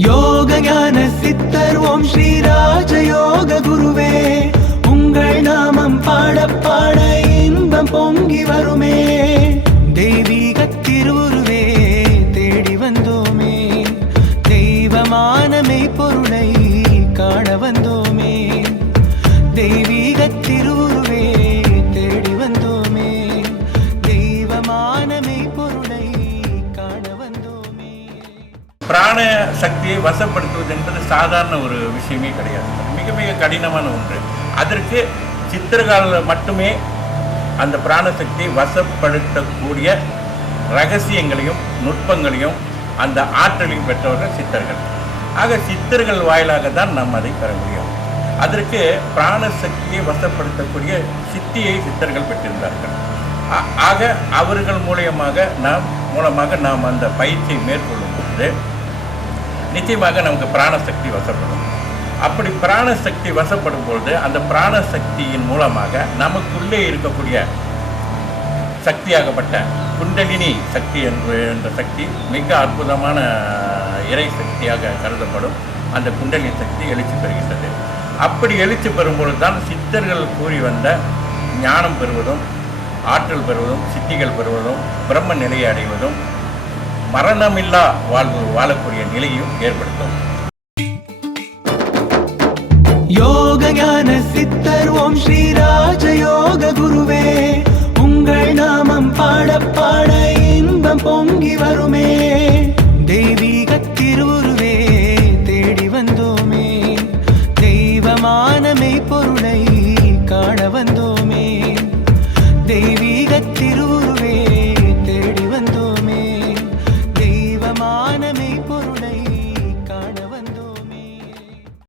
யோக ஞான சித்தர் ஓம் ஸ்ரீ ராஜயோக குருவே, உங்கள் நாமம் பாட பாட இன்பம் பொங்கி வருமே. தெய்வீக திருவுருவே தேடி வந்தோமே, தெய்வமான மெய்ப்பொருளை காண வந்தோமே. தெய்வீக திருவுருவே தேடி வந்தோமே, தெய்வமான மெய்ப்பொருளை காண வந்தோமே. பிராண சக்தியை வசப்படுத்துவது என்பது சாதாரண ஒரு விஷயமே கிடையாது, மிக மிக கடினமான ஒன்று. அதற்கு சித்தர்களால் மட்டுமே அந்த பிராணசக்தியை வசப்படுத்தக்கூடிய ரகசியங்களையும் நுட்பங்களையும் அந்த ஆற்றலையும் பெற்றவர்கள் சித்தர்கள். ஆக சித்தர்கள் வாயிலாக தான் நாம் அதை பெற முடியும். அதற்கு பிராணசக்தியை வசப்படுத்தக்கூடிய சித்தியை சித்தர்கள் பெற்றிருந்தார்கள். ஆக அவர்கள் மூலமாக நாம் அந்த பயிற்சியை மேற்கொள்ளும் போது நிச்சயமாக நமக்கு பிராணசக்தி வசப்படும். அப்படி பிராணசக்தி வசப்படும் பொழுது அந்த பிராணசக்தியின் மூலமாக நமக்குள்ளே இருக்கக்கூடிய சக்தியாகப்பட்ட குண்டலினி சக்தி என்ற சக்தி மிக அற்புதமான இறை சக்தியாக கருதப்படும். அந்த குண்டலினி சக்தி எழுச்சி பெறுகின்றது. அப்படி எழுச்சி பெறும்பொழுது தான் சித்தர்கள் கூறி வந்த ஞானம் பெறுவதும் ஆற்றல் பெறுவதும் சித்திகள் பெறுவதும் பிரம்ம நிலையை அடைவதும் மரணமில்லா வாழ்வு வாழக்கூடிய நிலையும் ஏற்படுத்தும். யோக ஞான சித்தர் ஓம் ஸ்ரீ ராஜயோக குருவே, உங்கள் நாமம் பாட பாட இன்பம் பொங்கி வருமே. தெய்வீக திருவுருவே தேடி வந்தோமே, தெய்வமான மெய்ப்பொருளை காண வந்தோமே. தெய்வீக திருவுருவே தேடி வந்தோமே, தெய்வமான